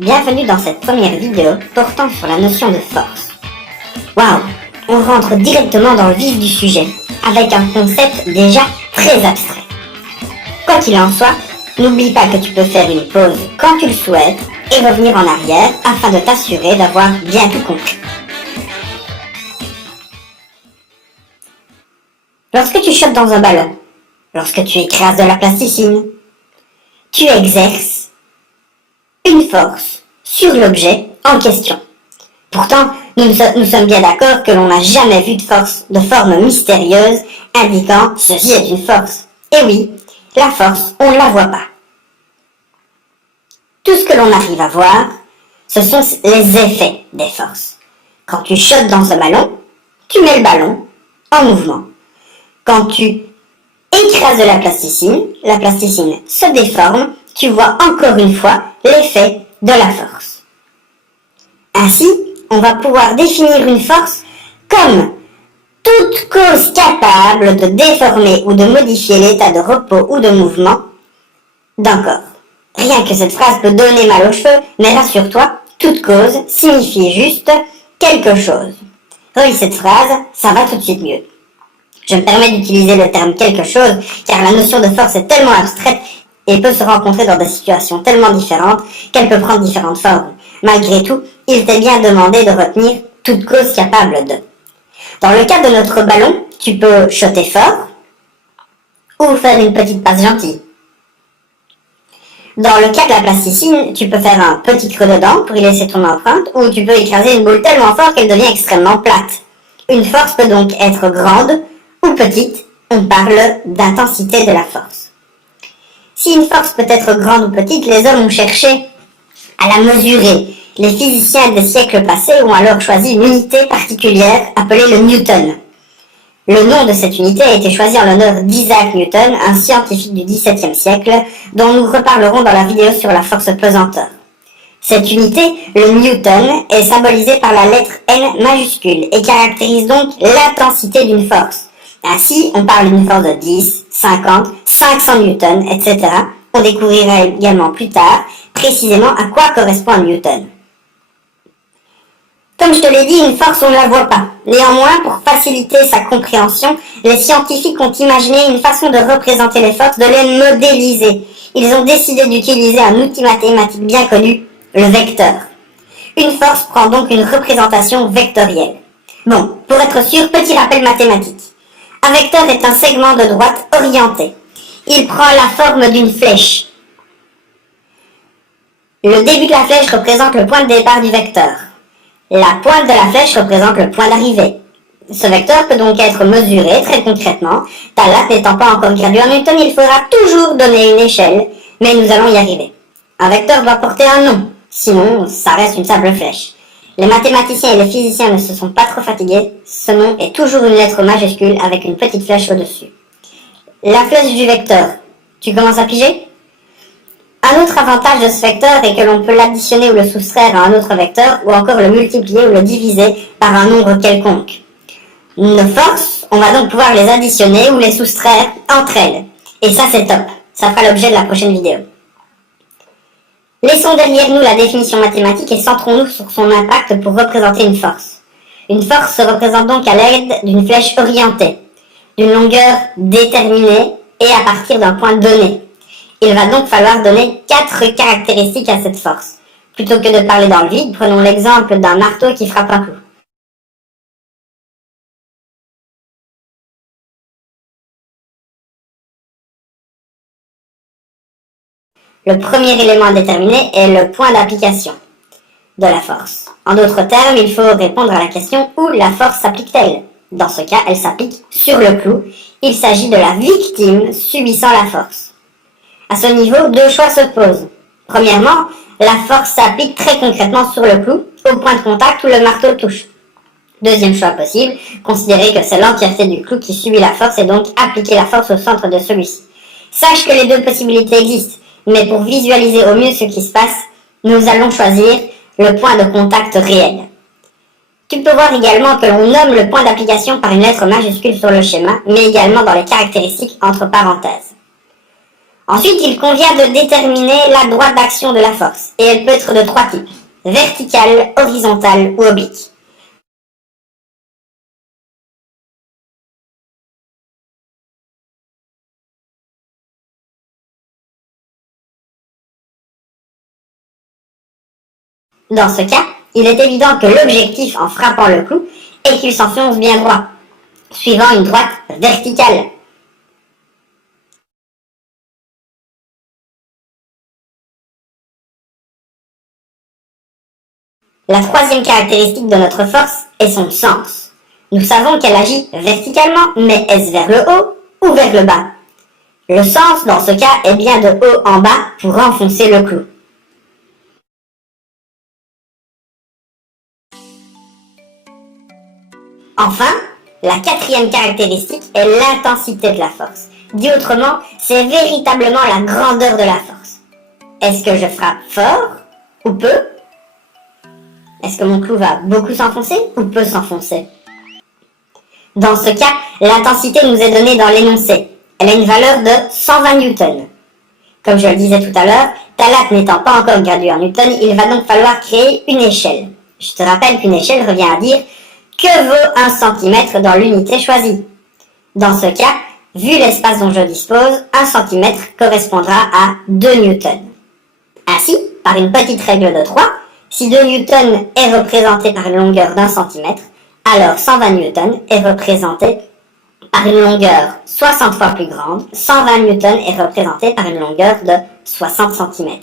Bienvenue dans cette première vidéo portant sur la notion de force. Waouh, on rentre directement dans le vif du sujet, avec un concept déjà très abstrait. Quoi qu'il en soit, n'oublie pas que tu peux faire une pause quand tu le souhaites et revenir en arrière afin de t'assurer d'avoir bien tout compris. Lorsque tu chopes dans un ballon, lorsque tu écrases de la plasticine, tu exerces une force sur l'objet en question. Pourtant, nous sommes bien d'accord que l'on n'a jamais vu de forme mystérieuse indiquant ceci est une force. Et oui, la force, on ne la voit pas. Tout ce que l'on arrive à voir, ce sont les effets des forces. Quand tu shottes dans un ballon, tu mets le ballon en mouvement. Quand tu écrases de la plasticine se déforme, tu vois encore une fois l'effet de la force. Ainsi, on va pouvoir définir une force comme toute cause capable de déformer ou de modifier l'état de repos ou de mouvement d'un corps. Rien que cette phrase peut donner mal aux cheveux, mais rassure-toi, toute cause signifie juste quelque chose. Relis cette phrase, ça va tout de suite mieux. Je me permets d'utiliser le terme quelque chose, car la notion de force est tellement abstraite et peut se rencontrer dans des situations tellement différentes qu'elle peut prendre différentes formes. Malgré tout, il t'est bien demandé de retenir toute cause capable de. Dans le cas de notre ballon, tu peux shotter fort ou faire une petite passe gentille. Dans le cas de la plasticine, tu peux faire un petit creux dedans pour y laisser ton empreinte, ou tu peux écraser une boule tellement fort qu'elle devient extrêmement plate. Une force peut donc être grande ou petite, on parle d'intensité de la force. Si une force peut être grande ou petite, les hommes ont cherché à la mesurer. Les physiciens des siècles passés ont alors choisi une unité particulière appelée le Newton. Le nom de cette unité a été choisi en l'honneur d'Isaac Newton, un scientifique du XVIIe siècle, dont nous reparlerons dans la vidéo sur la force pesanteur. Cette unité, le Newton, est symbolisée par la lettre N majuscule et caractérise donc l'intensité d'une force. Ainsi, on parle d'une force de 10, 50, 500 newtons, etc. On découvrira également plus tard précisément à quoi correspond un newton. Comme je te l'ai dit, une force, on ne la voit pas. Néanmoins, pour faciliter sa compréhension, les scientifiques ont imaginé une façon de représenter les forces, de les modéliser. Ils ont décidé d'utiliser un outil mathématique bien connu, le vecteur. Une force prend donc une représentation vectorielle. Bon, pour être sûr, petit rappel mathématique. Un vecteur est un segment de droite orienté. Il prend la forme d'une flèche. Le début de la flèche représente le point de départ du vecteur. La pointe de la flèche représente le point d'arrivée. Ce vecteur peut donc être mesuré très concrètement. Ta latte n'étant pas encore graduée en newton, il faudra toujours donner une échelle, mais nous allons y arriver. Un vecteur doit porter un nom, sinon ça reste une simple flèche. Les mathématiciens et les physiciens ne se sont pas trop fatigués, ce nom est toujours une lettre majuscule avec une petite flèche au-dessus. La flèche du vecteur, tu commences à piger? Un autre avantage de ce vecteur est que l'on peut l'additionner ou le soustraire à un autre vecteur, ou encore le multiplier ou le diviser par un nombre quelconque. Nos forces, on va donc pouvoir les additionner ou les soustraire entre elles. Et ça c'est top, ça fera l'objet de la prochaine vidéo. Laissons derrière nous la définition mathématique et centrons-nous sur son impact pour représenter une force. Une force se représente donc à l'aide d'une flèche orientée, d'une longueur déterminée et à partir d'un point donné. Il va donc falloir donner 4 caractéristiques à cette force. Plutôt que de parler dans le vide, prenons l'exemple d'un marteau qui frappe un clou. Le premier élément à déterminer est le point d'application de la force. En d'autres termes, il faut répondre à la question où la force s'applique-t-elle. Dans ce cas, elle s'applique sur le clou. Il s'agit de la victime subissant la force. À ce niveau, 2 choix se posent. Premièrement, la force s'applique très concrètement sur le clou, au point de contact où le marteau touche. Deuxième choix possible, considérer que c'est l'entièreté du clou qui subit la force et donc appliquer la force au centre de celui-ci. Sache que les 2 possibilités existent, mais pour visualiser au mieux ce qui se passe, nous allons choisir le point de contact réel. Tu peux voir également que l'on nomme le point d'application par une lettre majuscule sur le schéma, mais également dans les caractéristiques entre parenthèses. Ensuite, il convient de déterminer la droite d'action de la force, et elle peut être de 3 types: verticale, horizontale ou oblique. Dans ce cas, il est évident que l'objectif en frappant le clou est qu'il s'enfonce bien droit, suivant une droite verticale. La troisième caractéristique de notre force est son sens. Nous savons qu'elle agit verticalement, mais est-ce vers le haut ou vers le bas? Le sens, dans ce cas, est bien de haut en bas pour enfoncer le clou. Enfin, la quatrième caractéristique est l'intensité de la force. Dit autrement, c'est véritablement la grandeur de la force. Est-ce que je frappe fort ou peu? Est-ce que mon clou va beaucoup s'enfoncer ou peu s'enfoncer? Dans ce cas, l'intensité nous est donnée dans l'énoncé. Elle a une valeur de 120 newtons. Comme je le disais tout à l'heure, ta latte n'étant pas encore graduée en newtons, il va donc falloir créer une échelle. Je te rappelle qu'une échelle revient à dire que vaut 1 cm dans l'unité choisie. Dans ce cas, vu l'espace dont je dispose, 1 cm correspondra à 2 newtons. Ainsi, par une petite règle de 3, si 2 newtons est représenté par une longueur d'1 cm, alors 120 newtons est représenté par une longueur 60 fois plus grande, 120 newtons est représenté par une longueur de 60 cm.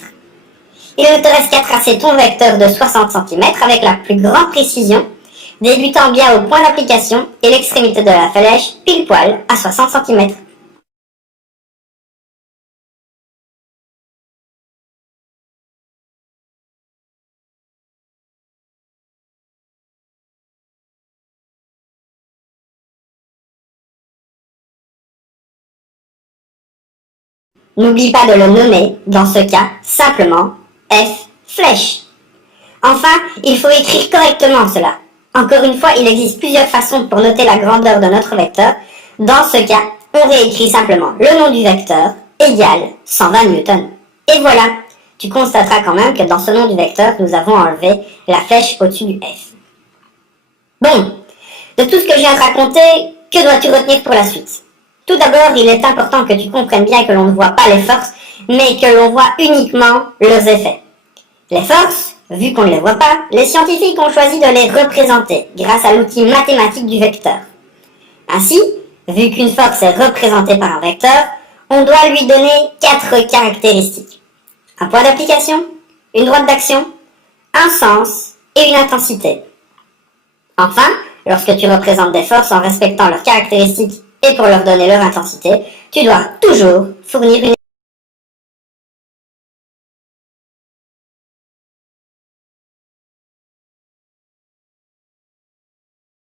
Il ne te reste qu'à tracer ton vecteur de 60 cm avec la plus grande précision, débutant bien au point d'application et l'extrémité de la flèche pile poil à 60 cm. N'oublie pas de le nommer, dans ce cas, simplement F flèche. Enfin, il faut écrire correctement cela. Encore une fois, il existe plusieurs façons pour noter la grandeur de notre vecteur. Dans ce cas, on réécrit simplement le nom du vecteur égale 120 newtons. Et voilà, tu constateras quand même que dans ce nom du vecteur, nous avons enlevé la flèche au-dessus du F. Bon, de tout ce que je viens de raconter, que dois-tu retenir pour la suite? Tout d'abord, il est important que tu comprennes bien que l'on ne voit pas les forces, mais que l'on voit uniquement leurs effets. Les forces, vu qu'on ne les voit pas, les scientifiques ont choisi de les représenter grâce à l'outil mathématique du vecteur. Ainsi, vu qu'une force est représentée par un vecteur, on doit lui donner 4 caractéristiques. Un point d'application, une droite d'action, un sens et une intensité. Enfin, lorsque tu représentes des forces en respectant leurs caractéristiques et pour leur donner leur intensité, tu dois toujours fournir une